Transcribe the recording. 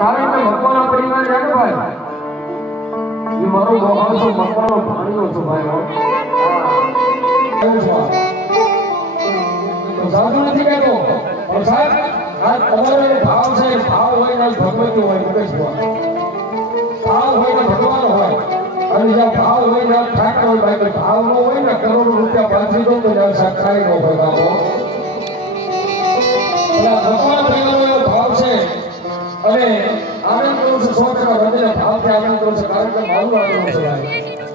કારણ કે ભગવાનનો પરિવાર છે ને ભાઈ, એ મારો મોહાલ છો, ભગવાનનો ભાણિયો છો ભાઈ. તો સાચું નથી કહેતો, પણ સાહેબ આ તમારો ભાવ છે, ભાવ હોય ને ભગવતી હોય, મુકેશભાઈ ભાવ હોય ને ભગવાન હોય, અને જ્યાં ભાવ હોય ને ઠાકર હોય ભાઈ. ભાવ ન હોય ને કરોડો રૂપિયા પાછી દો તો જ્યાં સાક્ષાઈ ન હોય બાબો. ભગવાન પરિવારનો એવો ભાવ છે અને આનંદ કરું છું 100% હૃદયના ભાવથી આનંદ કરું છું, કારણ કે મારું આનંદ છે ભાઈ.